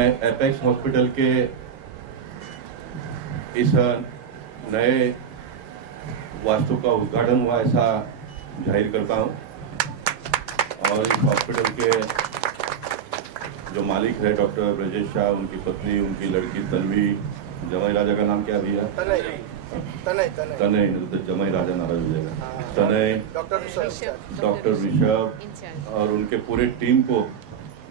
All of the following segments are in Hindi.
मैं एपेक्स हॉस्पिटल के इस नए वास्तु का उद्घाटन हुआ ऐसा जाहिर करता हूं और इस हॉस्पिटल के जो मालिक है डॉक्टर ब्रजेश शाह, उनकी पत्नी, उनकी लड़की तन्वी, जमाई राजा का नाम क्या भैया? तनय तो जमाई राजा नाराज हो जाएगा। तनय, डॉक्टर ऋषभ और उनके पूरे टीम को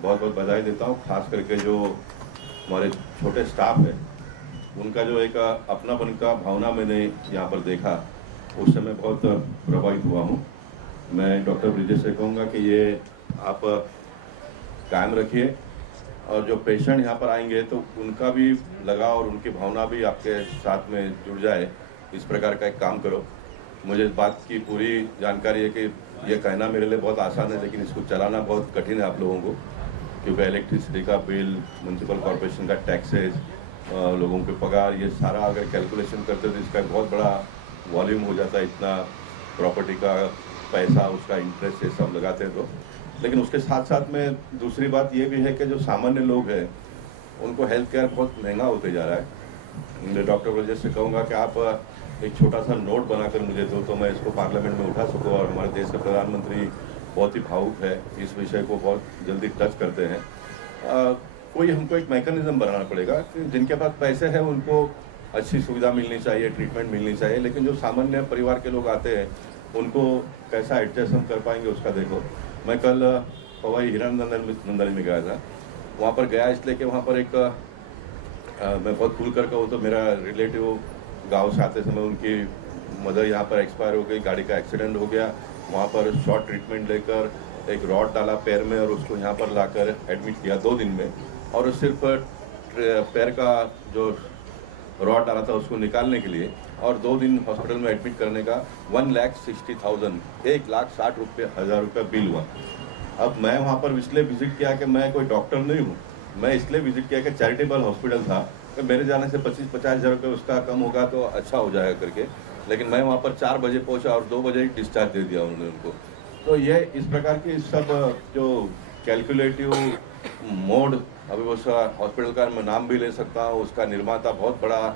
बहुत बहुत बधाई देता हूँ। खास करके जो हमारे छोटे स्टाफ है उनका जो एक अपनापन का भावना मैंने यहाँ पर देखा, उससे मैं बहुत प्रभावित हुआ हूँ। मैं डॉक्टर ब्रजेश से कहूँगा कि ये आप कायम रखिए और जो पेशेंट यहाँ पर आएंगे तो उनका भी लगाव और उनकी भावना भी आपके साथ में जुड़ जाए, इस प्रकार का एक काम करो। मुझे इस बात की पूरी जानकारी है कि ये कहना मेरे लिए बहुत आसान है, लेकिन इसको चलाना बहुत कठिन है आप लोगों को, क्योंकि इलेक्ट्रिसिटी का बिल, म्यूनसिपल कॉरपोरेशन का टैक्सेस, लोगों के पगार, ये सारा अगर कैलकुलेशन करते तो इसका बहुत बड़ा वॉल्यूम हो जाता है। इतना प्रॉपर्टी का पैसा, उसका इंटरेस्ट, ये सब लगाते हैं तो। लेकिन उसके साथ साथ में दूसरी बात ये भी है कि जो सामान्य लोग हैं उनको हेल्थ केयर बहुत महंगा होते जा रहा है। मैं डॉक्टर ब्रजेश से कहूँगा कि आप एक छोटा सा नोट बनाकर मुझे दो तो मैं इसको पार्लियामेंट में उठा सकूँ, और हमारे देश के प्रधानमंत्री बहुत ही भावुक है, इस विषय को बहुत जल्दी टच करते हैं। कोई हमको एक मैकेनिज्म बनाना पड़ेगा कि जिनके पास पैसे हैं उनको अच्छी सुविधा मिलनी चाहिए, ट्रीटमेंट मिलनी चाहिए, लेकिन जो सामान्य परिवार के लोग आते हैं उनको कैसा एडजस्ट हम कर पाएंगे उसका देखो। मैं कल पवई हीरानंदन में गया था, वहाँ पर गया इसलिए कि वहाँ पर एक मैं बहुत खुल कर कहूँ तो मेरा रिलेटिव गांव से आते समय उनकी मदर यहाँ पर एक्सपायर हो गई, गाड़ी का एक्सीडेंट हो गया। वहाँ पर शॉर्ट ट्रीटमेंट लेकर एक रॉड डाला पैर में और उसको यहाँ पर लाकर एडमिट किया 2 दिन में, और सिर्फ पैर का जो रॉड डाला था उसको निकालने के लिए और 2 दिन हॉस्पिटल में एडमिट करने का 1,60,000 1,60,000 बिल हुआ। अब मैं वहाँ पर इसलिए विजिट किया कि मैं कोई डॉक्टर नहीं हूँ, मैं इसलिए विजिट किया कि चैरिटेबल हॉस्पिटल था कि मेरे जाने से 25-50 हज़ार रुपये उसका कम होगा तो अच्छा हो जाएगा करके। लेकिन मैं वहाँ पर 4 बजे पहुँचा और 2 बजे ही डिस्चार्ज दे दिया उन्होंने उनको। तो ये इस प्रकार की सब जो कैलकुलेटिव मोड, अभी वो हॉस्पिटल का मैं नाम भी ले सकता हूँ, उसका निर्माता बहुत बड़ा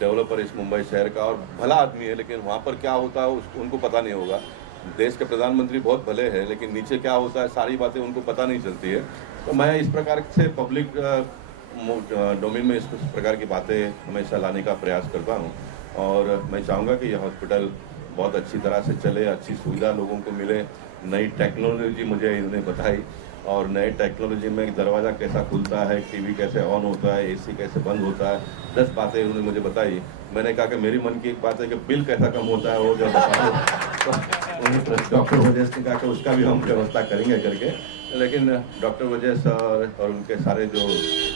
डेवलपर इस मुंबई शहर का और भला आदमी है, लेकिन वहाँ पर क्या होता है उनको पता नहीं होगा। देश के प्रधानमंत्री बहुत भले हैं, लेकिन नीचे क्या होता है सारी बातें उनको पता नहीं चलती है। तो मैं इस प्रकार से पब्लिक डोमेन में इस प्रकार की बातें हमेशा लाने का प्रयास करता हूँ, और मैं चाहूँगा कि यह हॉस्पिटल बहुत अच्छी तरह से चले, अच्छी सुविधा लोगों को मिले। नई टेक्नोलॉजी मुझे इन्होंने बताई, और नए टेक्नोलॉजी में दरवाज़ा कैसा खुलता है, टीवी कैसे ऑन होता है, एसी कैसे बंद होता है, 10 बातें उन्होंने मुझे बताई। मैंने कहा कि मेरी मन की एक बात है कि बिल कैसा कम होता है वो जब बता दो। तो डॉक्टर वजेश ने कहा कि उसका भी हम व्यवस्था करेंगे करके। लेकिन डॉक्टर वजेश और उनके सारे जो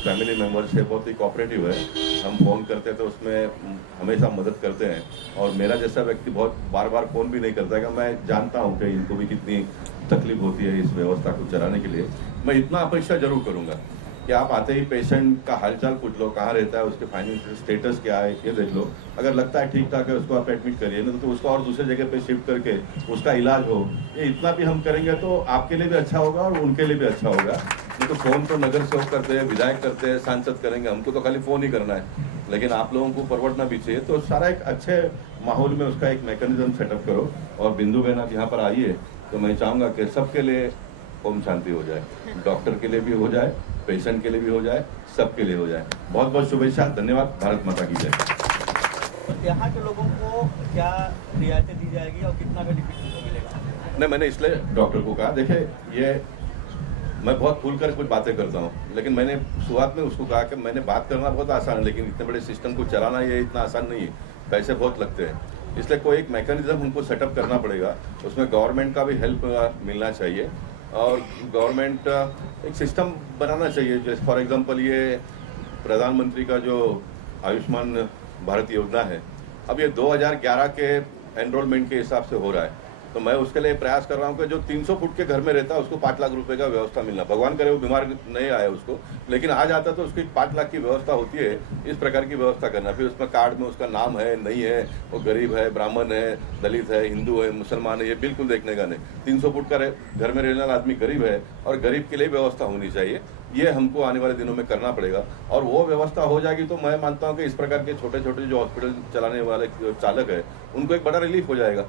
फैमिली मेम्बर्स है बहुत ही कोऑपरेटिव है। हम फ़ोन करते हैं तो उसमें हमेशा मदद करते हैं, और मेरा जैसा व्यक्ति बहुत बार बार फ़ोन भी नहीं करता है कि मैं जानता हूँ कि इनको भी कितनी तकलीफ होती है इस व्यवस्था को चलाने के लिए। मैं इतना अपेक्षा जरूर करूँगा कि आप आते ही पेशेंट का हालचाल पूछ लो, कहाँ रहता है, उसके फाइनेंशियल स्टेटस क्या है, ये देख लो। अगर लगता है ठीक ठाक है उसको आप एडमिट करिए, नहीं तो उसको और दूसरे जगह पे शिफ्ट करके उसका इलाज हो। ये इतना भी हम करेंगे तो आपके लिए भी अच्छा होगा और उनके लिए भी अच्छा होगा। नहीं तो फ़ोन तो नगर सेवक करते हैं, विधायक करते हैं, सांसद करेंगे, हमको तो खाली फ़ोन ही करना है, लेकिन आप लोगों को परवड़ना भी चाहिए। तो सारा एक अच्छे माहौल में उसका एक मैकेनिज्म सेटअप करो। और बिंदु बहन आप यहाँ पर आइए तो मैं चाहूँगा कि सबके लिए ओम शांति हो जाए, डॉक्टर के लिए भी हो जाए, पेशेंट के लिए भी हो जाए, सबके लिए हो जाए। बहुत बहुत शुभेच्छा, धन्यवाद। भारत माता की जय। यहाँ के लोगों को क्या रियायतें दी जाएगी और कितना बेनिफिट उनको मिलेगा? नहीं, मैंने इसलिए डॉक्टर को कहा, देखिए ये मैं बहुत खुलकर कुछ बातें करता हूँ, लेकिन मैंने शुरुआत में उसको कहा कि मैंने बात करना बहुत आसान है, लेकिन इतने बड़े सिस्टम को चलाना ये इतना आसान नहीं है, पैसे बहुत लगते हैं। इसलिए कोई एक मैकेनिज्म उनको सेटअप करना पड़ेगा, उसमें गवर्नमेंट का भी हेल्प मिलना चाहिए, और गवर्नमेंट एक सिस्टम बनाना चाहिए। जैसे फॉर एग्जांपल ये प्रधानमंत्री का जो आयुष्मान भारत योजना है, अब ये 2011 के एनरोलमेंट के हिसाब से हो रहा है, तो मैं उसके लिए प्रयास कर रहा हूँ कि जो 300 फुट के घर में रहता है उसको 5 लाख रुपए का व्यवस्था मिलना। भगवान करे वो बीमार नहीं आए उसको, लेकिन आ जाता तो उसकी 5 लाख की व्यवस्था होती है, इस प्रकार की व्यवस्था करना। फिर उसमें कार्ड में उसका नाम है नहीं है, वो गरीब है, ब्राह्मण है, दलित है, हिंदू है, मुसलमान है, ये बिल्कुल देखने का नहीं। 300 फुट का घर में रहने वाला आदमी गरीब है और गरीब के लिए व्यवस्था होनी चाहिए। ये हमको आने वाले दिनों में करना पड़ेगा। और वो व्यवस्था हो जाएगी तो मैं मानता हूँ कि इस प्रकार के छोटे छोटे जो हॉस्पिटल चलाने वाले चालक है उनको एक बड़ा रिलीफ हो जाएगा,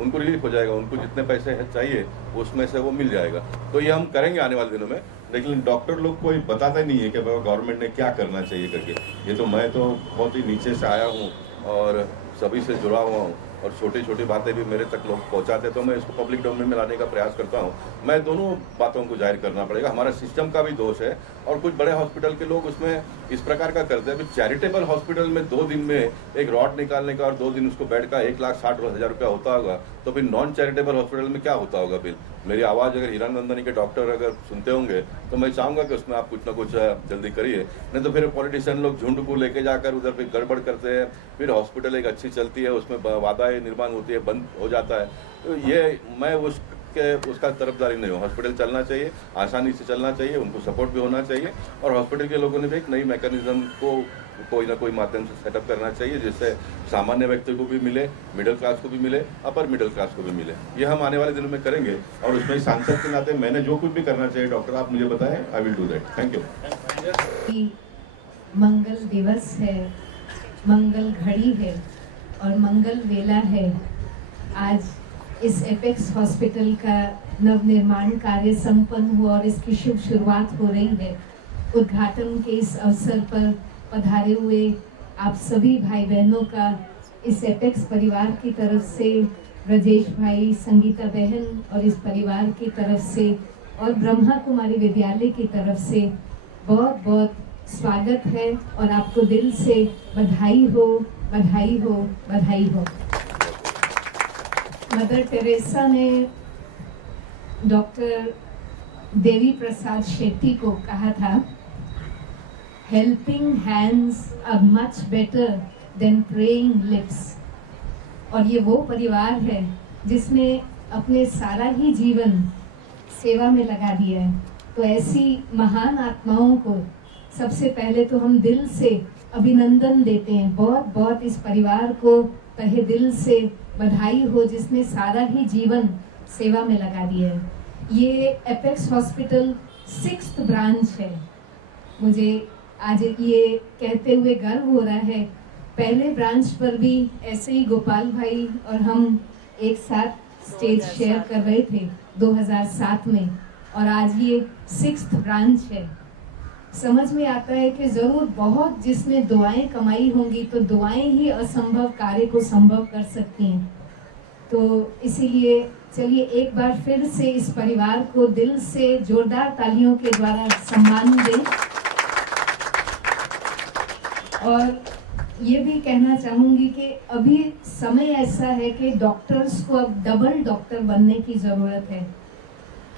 उनको जितने पैसे चाहिए उसमें से वो मिल जाएगा। तो ये हम करेंगे आने वाले दिनों में, लेकिन डॉक्टर लोग कोई बताता ही नहीं है कि गवर्नमेंट ने क्या करना चाहिए करके। ये तो मैं तो बहुत ही नीचे से आया हूँ और सभी से जुड़ा हुआ हूँ, और छोटी छोटी बातें भी मेरे तक लोग पहुँचाते, तो मैं इसको पब्लिक डोमेन में लाने का प्रयास करता हूँ। मैं दोनों बातों को जाहिर करना पड़ेगा, हमारा सिस्टम का भी दोष है और कुछ बड़े हॉस्पिटल के लोग उसमें इस प्रकार का करते हैं। चैरिटेबल हॉस्पिटल में 2 दिन में एक रॉड निकालने का और 2 दिन उसको बेड का 1,60,000 रुपया होता होगा, तो फिर नॉन चैरिटेबल हॉस्पिटल में क्या होता होगा बिल। मेरी आवाज़ अगर हीरानंदानी के डॉक्टर अगर सुनते होंगे तो मैं चाहूँगा कि उसमें आप कुछ ना कुछ जल्दी करिए, नहीं तो फिर पॉलिटिशियन लोग झुंड को लेके जाकर उधर पे गड़बड़ करते हैं, फिर हॉस्पिटल एक अच्छी चलती है उसमें वादाएं निर्माण होती है, बंद हो जाता है। तो ये मैं उसका तरफदारी नहीं हूँ। हॉस्पिटल चलना चाहिए, आसानी से चलना चाहिए, उनको सपोर्ट भी होना चाहिए, और हॉस्पिटल के लोगों ने भी एक नई मैकेनिज्म को कोई ना कोई माध्यम से सेटअप करना चाहिए जिससे सामान्य व्यक्ति को भी मिले, मिडिल क्लास को भी मिले, अपर मिडिल क्लास को भी मिले। ये हम आने वाले दिनों में करेंगे, और उसमें सांसद के नाते मैंने जो कुछ भी करना चाहिए डॉक्टर आप मुझे बताएं, I will do that. Thank you. मंगल दिवस है, मंगल घड़ी है और मंगल वेला है। आज इस एपेक्स हॉस्पिटल का नवनिर्माण कार्य संपन्न हुआ और इसकी शुभ शुरुआत हो रही है। उद्घाटन के इस अवसर पर पधारे हुए आप सभी भाई बहनों का इस एपेक्स परिवार की तरफ से, ब्रजेश भाई, संगीता बहन और इस परिवार की तरफ से और ब्रह्मा कुमारी विद्यालय की तरफ से बहुत बहुत स्वागत है और आपको दिल से बधाई हो, बधाई हो, बधाई हो। मदर टेरेसा ने डॉक्टर देवी प्रसाद शेट्टी को कहा था, helping hands are much better than praying lips. और ये वो परिवार है जिसने अपने सारा ही जीवन सेवा में लगा दिया है। तो ऐसी महान आत्माओं को सबसे पहले तो हम दिल से अभिनंदन देते हैं। बहुत बहुत इस परिवार को तहे दिल से बधाई हो जिसने सारा ही जीवन सेवा में लगा दिया है। ये एपेक्स हॉस्पिटल 6th ब्रांच है। मुझे आज ये कहते हुए गर्व हो रहा है, पहले ब्रांच पर भी ऐसे ही गोपाल भाई और हम एक साथ स्टेज शेयर कर रहे थे 2007 में, और आज ये 6th ब्रांच है। समझ में आता है कि जरूर बहुत जिसने दुआएं कमाई होंगी तो दुआएं ही असंभव कार्य को संभव कर सकती हैं। तो इसीलिए चलिए एक बार फिर से इस परिवार को दिल से जोरदार तालियों के द्वारा सम्मान दें। और ये भी कहना चाहूंगी कि अभी समय ऐसा है कि डॉक्टर्स को अब डबल डॉक्टर बनने की ज़रूरत है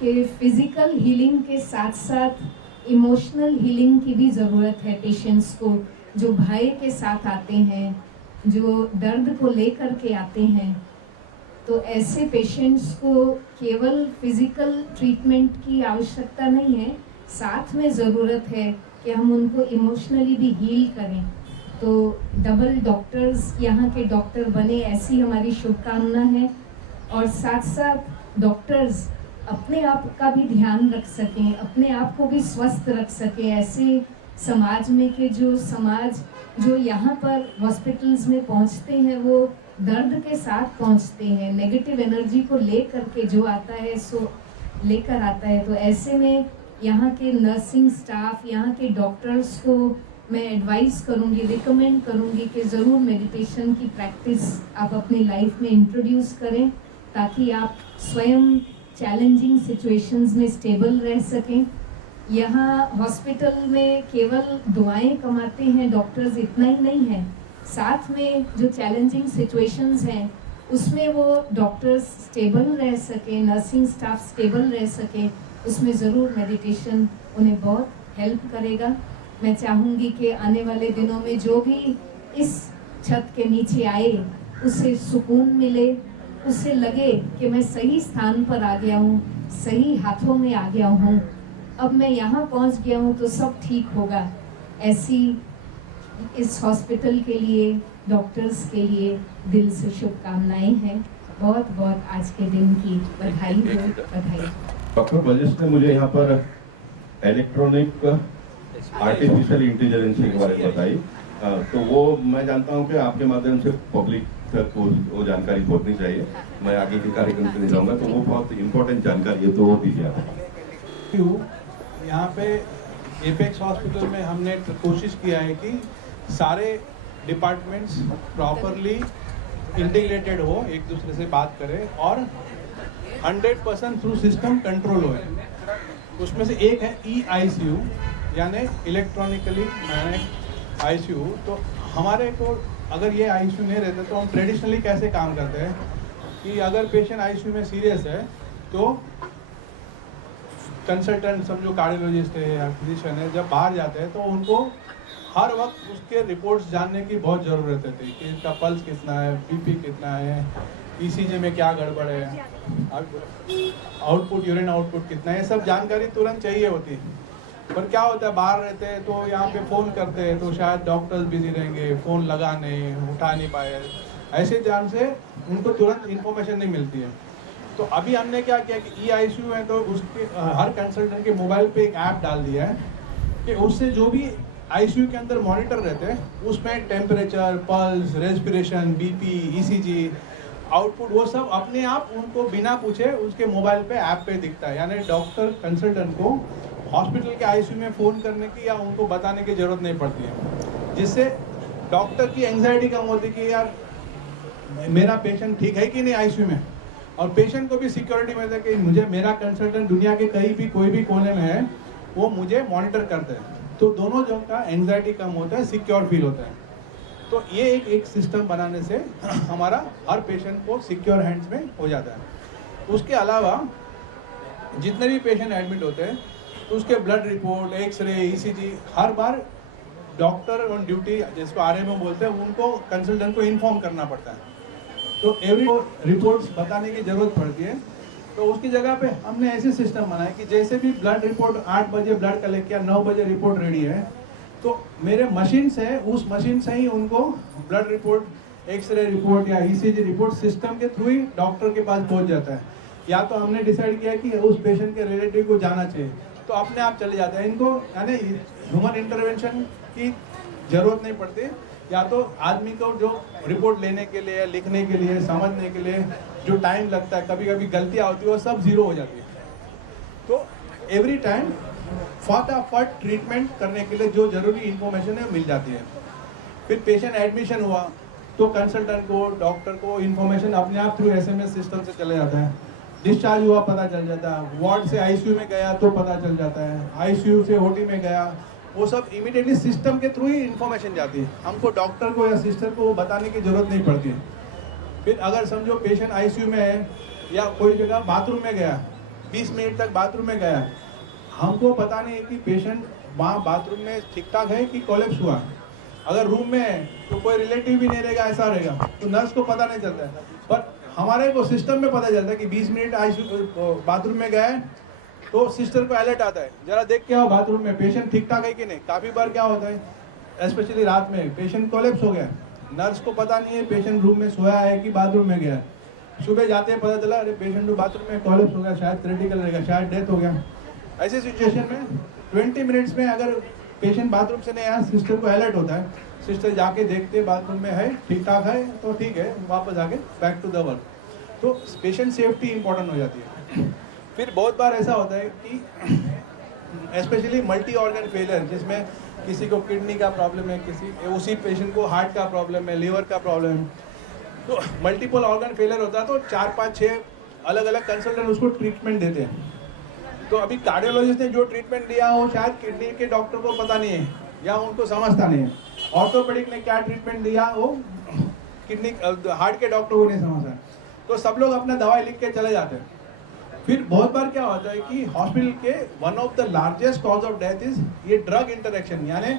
कि फिजिकल हीलिंग के साथ साथ इमोशनल हीलिंग की भी ज़रूरत है पेशेंट्स को, जो भय के साथ आते हैं, जो दर्द को लेकर के आते हैं। तो ऐसे पेशेंट्स को केवल फिजिकल ट्रीटमेंट की आवश्यकता नहीं है, साथ में ज़रूरत है कि हम उनको इमोशनली भी हील करें। तो डबल डॉक्टर्स यहाँ के डॉक्टर बने, ऐसी हमारी शुभकामना है। और साथ साथ डॉक्टर्स अपने आप का भी ध्यान रख सकें, अपने आप को भी स्वस्थ रख सकें। ऐसे समाज में के जो यहाँ पर हॉस्पिटल्स में पहुँचते हैं वो दर्द के साथ पहुँचते हैं, नेगेटिव एनर्जी को लेकर के जो आता है सो लेकर आता है। तो ऐसे में यहाँ के नर्सिंग स्टाफ, यहाँ के डॉक्टर्स को मैं एडवाइस करूँगी, रिकमेंड करूँगी कि ज़रूर मेडिटेशन की प्रैक्टिस आप अपनी लाइफ में इंट्रोड्यूस करें ताकि आप स्वयं चैलेंजिंग सिचुएशंस में स्टेबल रह सकें। यहाँ हॉस्पिटल में केवल दुआएं कमाते हैं डॉक्टर्स, इतना ही नहीं है, साथ में जो चैलेंजिंग सिचुएशंस हैं उसमें वो डॉक्टर्स स्टेबल रह सकें, नर्सिंग स्टाफ स्टेबल रह सकें, उसमें ज़रूर मेडिटेशन उन्हें बहुत हेल्प करेगा। मैं चाहूँगी कि आने वाले दिनों में जो भी इस छत के नीचे आए उसे सुकून मिले, उसे लगे कि मैं सही स्थान पर आ गया हूँ, सही हाथों में आ गया हूँ, अब मैं यहाँ पहुँच गया हूँ तो सब ठीक होगा। ऐसी इस हॉस्पिटल के लिए, डॉक्टर्स के लिए दिल से शुभकामनाएं हैं। बहुत बहुत आज के दिन की बधाई हो, बधाई। डॉक्टर ब्रजेश ने मुझे यहाँ पर इलेक्ट्रॉनिक आर्टिफिशियल इंटेलिजेंस के बारे में बताई। तो वो मैं जानता हूँ कि आपके माध्यम से पब्लिक तक वो जानकारी पहुंचनी चाहिए। मैं आगे के कार्यक्रम के लिए जाऊंगा, तो वो बहुत इंपॉर्टेंट जानकारी है, तो वो दीजिए आप। यहाँ पे एपेक्स हॉस्पिटल में हमने कोशिश किया है कि सारे डिपार्टमेंट्स प्रॉपरली इंटीग्रेटेड हो, एक दूसरे से बात करें और 100% थ्रू सिस्टम कंट्रोल हो। उसमें से एक है EICU यानी इलेक्ट्रॉनिकली मैनेज ICU। तो हमारे को अगर ये ICU नहीं रहते तो हम ट्रेडिशनली कैसे काम करते हैं कि अगर पेशेंट ICU में सीरियस है तो कंसल्टेंट समझो कार्डियोलॉजिस्ट है या फिजिशियन है, जब बाहर जाते हैं तो उनको हर वक्त उसके रिपोर्ट्स जानने की बहुत ज़रूरत होती है कि इसका पल्स कितना है, BP कितना है, ECG में क्या गड़बड़ है, आउटपुट यूरिन आउटपुट कितना है, ये सब जानकारी तुरंत चाहिए होती है। पर क्या होता है बाहर रहते हैं तो यहाँ पे फ़ोन करते हैं तो शायद डॉक्टर्स बिजी रहेंगे, फ़ोन लगाने उठा नहीं पाए, ऐसे जान से उनको तुरंत इन्फॉर्मेशन नहीं मिलती है। तो अभी हमने क्या किया कि EICU है तो उसके हर कंसल्टेंट के मोबाइल पे एक ऐप डाल दिया है कि उससे जो भी ICU के अंदर मॉनिटर रहते हैं उसमें temperature, pulse, respiration, BP, ECG, output वो सब अपने आप उनको बिना पूछे उसके मोबाइल पे ऐप पे दिखता है। यानी डॉक्टर कंसल्टेंट को हॉस्पिटल के ICU में फ़ोन करने की या उनको बताने की ज़रूरत नहीं पड़ती है, जिससे डॉक्टर की एंग्जाइटी कम होती है कि यार मेरा पेशेंट ठीक है कि नहीं ICU में, और पेशेंट को भी सिक्योरिटी मिलती है कि मुझे मेरा कंसल्टेंट दुनिया के कहीं भी कोई भी कोने में है वो मुझे मॉनिटर करते हैं। तो दोनों जो का एंग्जाइटी कम होता है, सिक्योर फील होता है। तो ये एक सिस्टम बनाने से हमारा हर पेशेंट को सिक्योर हैंड्स में हो जाता है। उसके अलावा जितने भी पेशेंट एडमिट होते हैं तो उसके ब्लड रिपोर्ट, एक्सरे, ECG हर बार डॉक्टर ऑन ड्यूटी जिसको RMO बोलते हैं उनको कंसल्टेंट को इन्फॉर्म करना पड़ता है। तो एवरी रिपोर्ट्स बताने की ज़रूरत पड़ती है। तो उसकी जगह पे हमने ऐसे सिस्टम बनाया कि जैसे भी ब्लड रिपोर्ट 8 बजे ब्लड कलेक्ट किया, 9 बजे रिपोर्ट रेडी है, तो मेरे मशीन से उस मशीन से ही उनको ब्लड रिपोर्ट, एक्सरे रिपोर्ट या ECG रिपोर्ट सिस्टम के थ्रू ही डॉक्टर के पास पहुंच जाता है। या तो हमने डिसाइड किया कि उस पेशेंट के रिलेटिव को जाना चाहिए तो अपने आप चले जाते हैं। इनको यानी ह्यूमन इंटरवेंशन की ज़रूरत नहीं पड़ती। या तो आदमी को जो रिपोर्ट लेने के लिए, लिखने के लिए, समझने के लिए जो टाइम लगता है, कभी कभी गलतियाँ होती है, वो सब ज़ीरो हो जाती है। तो एवरी टाइम फटाफट ट्रीटमेंट करने के लिए जो ज़रूरी इंफॉर्मेशन है मिल जाती है। फिर पेशेंट एडमिशन हुआ तो कंसल्टेंट को, डॉक्टर को इन्फॉर्मेशन अपने आप थ्रू SMS सिस्टम से चले जाता है। डिस्चार्ज हुआ पता चल जाता है, वार्ड से ICU में गया तो पता चल जाता है, ICU से OT में गया, वो सब इमीडिएटली सिस्टम के थ्रू ही इन्फॉर्मेशन जाती है। हमको डॉक्टर को या सिस्टर को वो बताने की ज़रूरत नहीं पड़ती है। फिर अगर समझो पेशेंट ICU में है या कोई जगह बाथरूम में गया, 20 मिनट तक बाथरूम में गया, हमको पता नहीं है कि पेशेंट वहाँ बाथरूम में ठीक ठाक है कि कोलैप्स हुआ। अगर रूम में है तो कोई रिलेटिव भी नहीं रहेगा, ऐसा रहेगा, तो नर्स को पता नहीं चलता है। पर हमारे को सिस्टम में पता चलता है कि 20 मिनट ICU बाथरूम में गया है तो सिस्टर को अलर्ट आता है, जरा देख के आओ बाथरूम में पेशेंट ठीक ठाक है कि नहीं। काफ़ी बार क्या होता है स्पेशली रात में पेशेंट कोलैप्स हो गया, नर्स को पता नहीं है पेशेंट रूम में सोया है कि बाथरूम में गया है। सुबह जाते हैं पता चला अरे पेशेंट तो बाथरूम में कोलैप्स हो गया, शायद क्रिटिकल रहेगा, शायद डेथ हो गया। ऐसी सिचुएशन में 20 मिनट्स में अगर पेशेंट बाथरूम से नहीं आया, सिस्टर को अलर्ट होता है, सिस्टर जाके देखते बाथरूम में है, ठीक ठाक है तो ठीक है, वापस आके बैक टू द वर्क। तो पेशेंट सेफ्टी इंपॉर्टेंट हो जाती है। फिर बहुत बार ऐसा होता है कि स्पेशली मल्टी ऑर्गन फेलियर, जिसमें किसी को किडनी का प्रॉब्लम है, उसी पेशेंट को हार्ट का प्रॉब्लम है, लीवर का प्रॉब्लम है, तो मल्टीपल ऑर्गन फेलियर होता है तो 4, 5, 6 अलग अलग कंसल्टेंट उसको ट्रीटमेंट देते हैं। तो अभी कार्डियोलॉजिस्ट ने जो ट्रीटमेंट दिया वो शायद किडनी के डॉक्टर को पता नहीं है या उनको समझता नहीं है। ऑर्थोपेडिक ने क्या ट्रीटमेंट दिया वो किडनी हार्ट के डॉक्टर को नहीं समझता। तो सब लोग अपना दवाई लिख के चले जाते हैं। फिर बहुत बार क्या होता है कि हॉस्पिटल के one of the largest cause of death is ये ड्रग इंटरेक्शन, यानी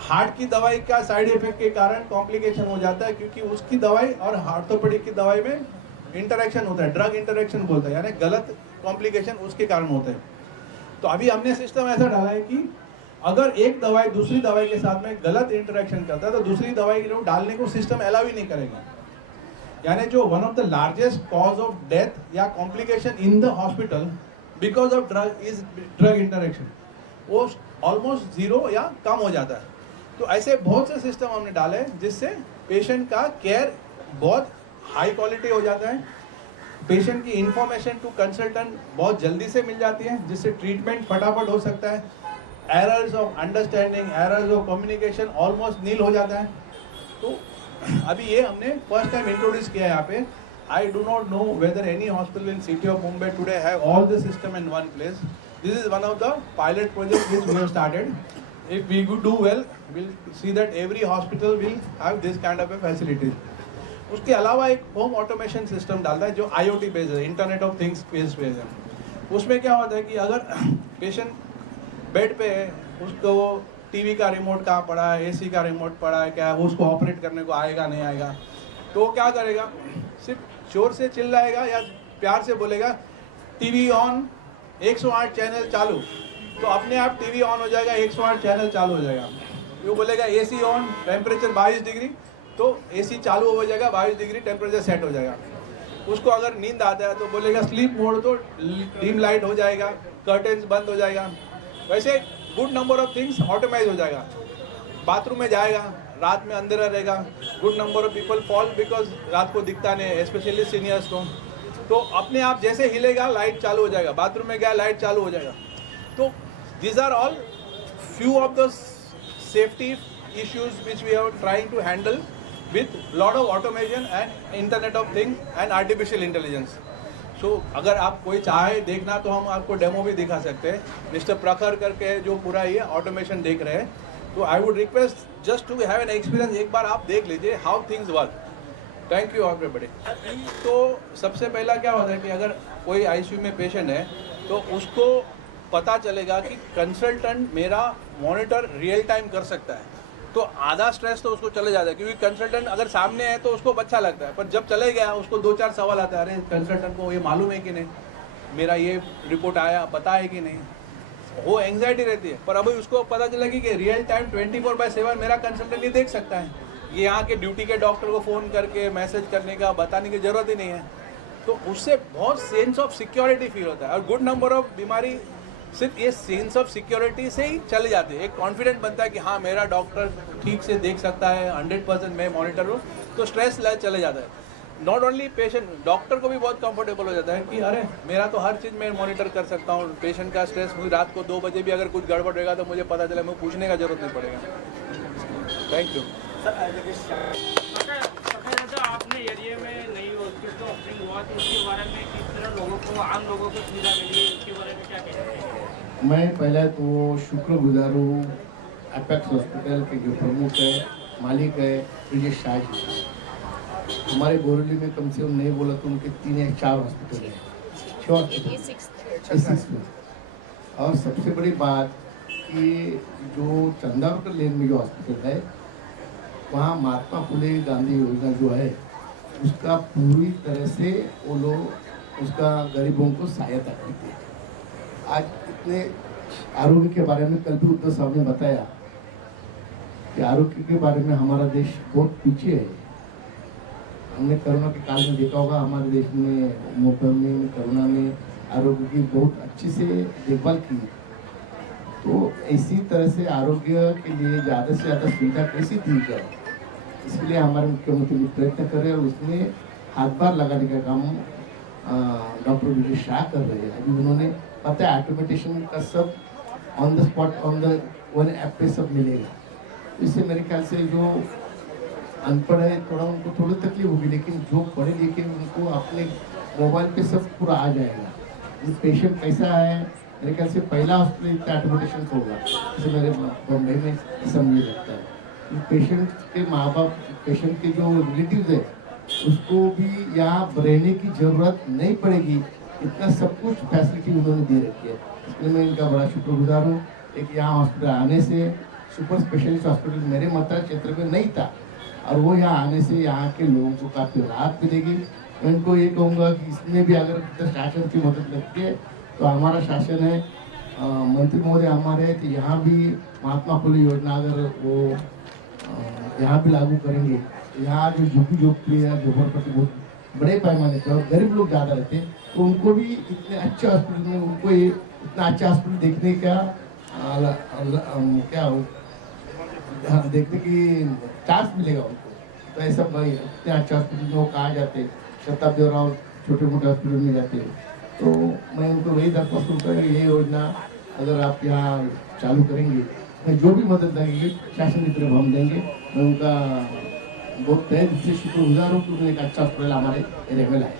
हार्ट की दवाई का साइड इफेक्ट के कारण कॉम्प्लिकेशन हो जाता है, क्योंकि उसकी दवाई और ऑर्थोपेडिक की दवाई में इंटरेक्शन होता है, ड्रग इंटरेक्शन बोलता है, यानी गलत कॉम्प्लिकेशन उसके कारण होते हैं। तो अभी हमने सिस्टम ऐसा डाला है कि अगर एक दवाई दूसरी दवाई के साथ में गलत इंटरेक्शन करता है तो दूसरी दवाई डालने को सिस्टम अलाउ ही नहीं करेगा। यानी जो one of the largest cause of death या complication in the hospital because of drug is drug interaction. वो ऑलमोस्ट ज़ीरो या कम हो जाता है। तो ऐसे बहुत से सिस्टम हमने डाले हैं जिससे पेशेंट का केयर बहुत हाई क्वालिटी हो जाता है, पेशेंट की इंफॉर्मेशन टू कंसल्टेंट बहुत जल्दी से मिल जाती है, जिससे ट्रीटमेंट फटाफट हो सकता है, errors of understanding, errors of communication almost nil हो जाता है। तो अभी ये हमने फर्स्ट टाइम इंट्रोड्यूस किया है यहाँ पे। I do not know whether any hospital in city of Mumbai today have all the system in one place. This is one of the pilot projects which we have started. If we could do well, we'll see that every hospital will have this kind of a facilities. उसके अलावा एक होम ऑटोमेशन सिस्टम डालता है जो IoT बेस्ड है, इंटरनेट ऑफ थिंग्स बेस्ड है। उसमें क्या होता है कि अगर पेशेंट बेड पे है, उसको टीवी का रिमोट कहाँ पड़ा है, AC का रिमोट पड़ा है क्या, उसको ऑपरेट करने को आएगा नहीं आएगा, तो वो क्या करेगा, सिर्फ जोर से चिल्लाएगा या प्यार से बोलेगा टीवी ऑन, 108 चैनल चालू, तो अपने आप टीवी ऑन हो जाएगा, 108 चैनल चालू हो जाएगा। वो बोलेगा AC ऑन, टेम्परेचर 22 डिग्री, तो AC चालू हो जाएगा, 22 डिग्री टेम्परेचर सेट हो जाएगा। उसको अगर नींद आता है तो बोलेगा स्लीप मोड, तो डिम लाइट हो जाएगा, कर्टेन्स बंद हो जाएगा। वैसे good number of things automised हो जाएगा। बाथरूम में जाएगा, रात में अंधेरा रहेगा, good number of people fall because रात को दिखता नहीं है, स्पेशली सीनियर्स को, तो अपने आप जैसे हिलेगा लाइट चालू हो जाएगा, बाथरूम में गया लाइट चालू हो जाएगा। तो these are all few of the safety issues which we are trying to handle with lot of automation and internet of things and artificial intelligence. So अगर आप कोई चाहे देखना तो हम आपको डेमो भी दिखा सकते हैं। मिस्टर प्रखर करके जो पूरा ये ऑटोमेशन देख रहे हैं, तो I would request just to have an experience, एक बार आप देख लीजिए how things work. Thank you everybody. तो सबसे पहला क्या होता है कि अगर कोई ICU में पेशेंट है तो उसको पता चलेगा कि कंसल्टेंट मेरा मॉनिटर रियल टाइम कर सकता है, तो आधा स्ट्रेस तो उसको चले जाता है, क्योंकि कंसल्टेंट अगर सामने है तो उसको अच्छा लगता है, पर जब चले गया उसको 2-4 सवाल आता है, अरे कंसल्टेंट को ये मालूम है कि नहीं, मेरा ये रिपोर्ट आया पता है कि नहीं, वो एंग्जाइटी रहती है। पर अभी उसको पता चला कि रियल टाइम 24/7 मेरा कंसल्टेंट ही देख सकता है, ये यहाँ के ड्यूटी के डॉक्टर को फ़ोन करके मैसेज करने का बताने की ज़रूरत ही नहीं है। तो उससे बहुत सेंस ऑफ सिक्योरिटी फील होता है, और गुड नंबर ऑफ बीमारी सिर्फ ये सेंस ऑफ सिक्योरिटी से ही चले जाते हैं। एक कॉन्फिडेंट बनता है कि हाँ मेरा डॉक्टर ठीक से देख सकता है, 100% मैं मॉनिटर हूँ, तो स्ट्रेस चले जाता है। नॉट ओनली पेशेंट, डॉक्टर को भी बहुत कंफर्टेबल हो जाता है कि अरे मेरा तो हर चीज़ मैं मॉनिटर कर सकता हूँ, पेशेंट का स्ट्रेस, मुझे रात को 2 बजे भी अगर कुछ गड़बड़ रहेगा तो मुझे पता चला, मुझे पूछने का जरूरत नहीं पड़ेगा। Thank you sir. आपने एरिया में नई हॉस्पिटल ओपनिंग हुआ, तो उसके बारे में किस तरह लोगों को, आम लोगों को सुविधा मिली, उसके बारे में क्या कहते हैं? मैं पहले तो शुक्रगुजार हूँ एपेक्स हॉस्पिटल के जो प्रमुख है, मालिक है ब्रिजेश शाह जी। हमारे बोरीवली में कम से कम नहीं बोला तो उनके 3 या 4 हॉस्पिटल हैं, 6 और सबसे बड़ी बात कि जो चंदावकर लेन में जो हॉस्पिटल है, वहाँ महात्मा फुले गांधी योजना जो है उसका पूरी तरह से वो लोग उसका गरीबों को सहायता करते हैं। आज इतने आरोग्य के बारे में कल भी उद्धव साहब ने बताया कि आरोग्य के बारे में हमारा देश बहुत पीछे है। हमने कोरोना के काल में देखा होगा, हमारे देश में मुंबई में कोरोना में आरोग्य की बहुत अच्छी से देखभाल की। तो इसी तरह से आरोग्य के लिए ज़्यादा से ज़्यादा सुविधा कैसी दी जाए, इसलिए हमारे मुख्यमंत्री प्रयत्न कर रहे हैं और उसमें हाथ-बार लगाने का काम डॉक्टर ब्रिजेश शाह कर रहे हैं। अभी उन्होंने पता है ऑटोमेटेशन का सब on the spot, on the one app पे सब मिलेगा। इससे मेरे ख्याल से जो अनपढ़ है थोड़ा उनको थोड़ी तकलीफ होगी, लेकिन जो पढ़े लिखे उनको अपने मोबाइल पे सब पूरा आ जाएगा। पेशेंट कैसा है, मेरे ख्याल से पहला हॉस्पिटल इतना ऑटोमेटेशन होगा, जैसे मेरे बम्बई में ऐसा मुझे लगता है। पेशेंट के माँ बाप, पेशेंट के जो रिलेटिव्स है उसको भी यहाँ रहने की ज़रूरत नहीं पड़ेगी, इतना सब कुछ फैसिलिटी उन्होंने दे रखी है। इसलिए मैं इनका बड़ा शुक्रगुजार हूँ। एक यहाँ हॉस्पिटल आने से, सुपर स्पेशलिस्ट हॉस्पिटल मेरे मतदान क्षेत्र में नहीं था, और वो यहाँ आने से यहाँ के लोगों को काफ़ी राहत मिलेगी। मैं इनको ये कहूँगा कि इसमें भी अगर शासन की मदद लगती है तो हमारा शासन है, मंत्री महोदय हमारे हैं, तो यहाँ भी महात्मा फुले योजना अगर वो यहाँ भी लागू करेंगे तो यहाँ जो झुग्गी या झोपड़पट्टी बहुत बड़े पैमाने पर और गरीब लोग ज़्यादा रहते हैं, तो उनको भी इतने अच्छे हॉस्पिटल में, उनको ये इतना अच्छा हॉस्पिटल देखने का क्या हो हाँ, देखने की चांस मिलेगा उनको। तो ऐसा भाई इतने अच्छे हॉस्पिटल में वो कहाँ जाते, शताब्दी और छोटे मोटे हॉस्पिटल में जाते। तो मैं उनको वही दरख्वास्त करता हूँ कि ये योजना अगर आप यहाँ चालू करेंगे, मैं जो भी मदद लगेगी शासन की तरफ हम देंगे। मैं उनका बहुत तहे दिल से शुक्रगुजार हूँ कि उन्होंने एक अच्छा हॉस्पिटल हमारे एरिया में लाया।